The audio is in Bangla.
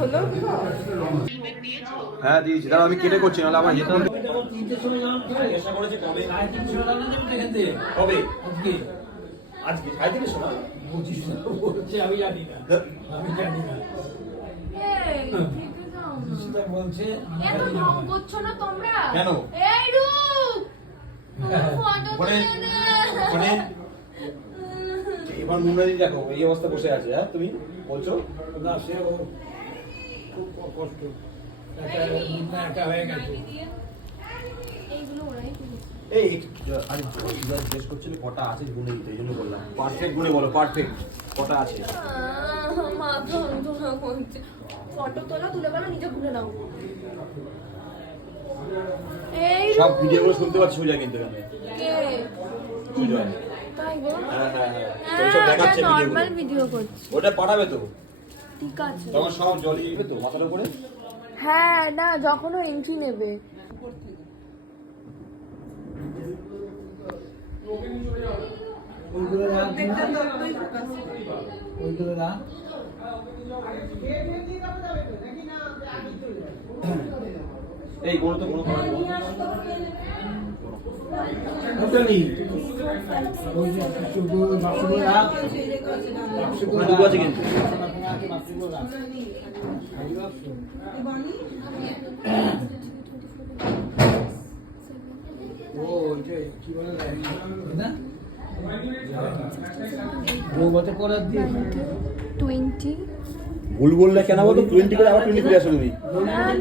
হলো। হ্যাঁ দিয়েছি, দাঁড়া আমি কেটে করছি, নাহলে আমার যেতাম। কবে? আজকে খাই দিবি শোনা? আমি জানি না। বলছে এত ঢং করছো না তোমরা? কেন? এই রূপ ফটো তুলে দে। এবার মুন্নাদি দেখো এই অবস্থা বসে আছে। হ্যাঁ তুমি বলছো না, সে ও খুব কষ্ট একা হয়ে গেছে। এইগুলো ওরাই দিয়েছে। এই আরে জিজ্ঞেস করছিলে কটা আছে গুনে দিতে, এই জন্য বললাম পারফেক্ট গুনে বলো, পারফেক্ট কটা আছে। মা যন্ত্রণা করছে। ফটো তোলা তুলে গেল, নিজে ঘুরে নাও। এই সব ভিডিওগুলো শুনতে পাচ্ছি সোজা, কিন্তু এখানে কে? সুজয়। তাই গো? হ্যাঁ হ্যাঁ হ্যাঁ, তোর সব দেখাচ্ছে নরমাল ভিডিওগুলো। ভিডিও করছি। ওটা পাঠাবে তো, ঠিক আছে। তোমার সব জলই দিবে তো মাথার উপরে। হ্যাঁ না, যখনও এন্ট্রি নেবে। ওইগুলো রাখ, ওইগুলো রাখ। এই কোনো তো কোনো ওটা নেই। ওই যে বাক্সগুলো রাখ, বাক্সগুলো দুটো আছে কিন্তু। বাক্সগুলো রাখ। ও ওইটা কি বলে না, বলতে করার দিয়ে 20 ভুল বললে কেন বলতো 20 করে আবার 20 ফিরে আসো তুমি।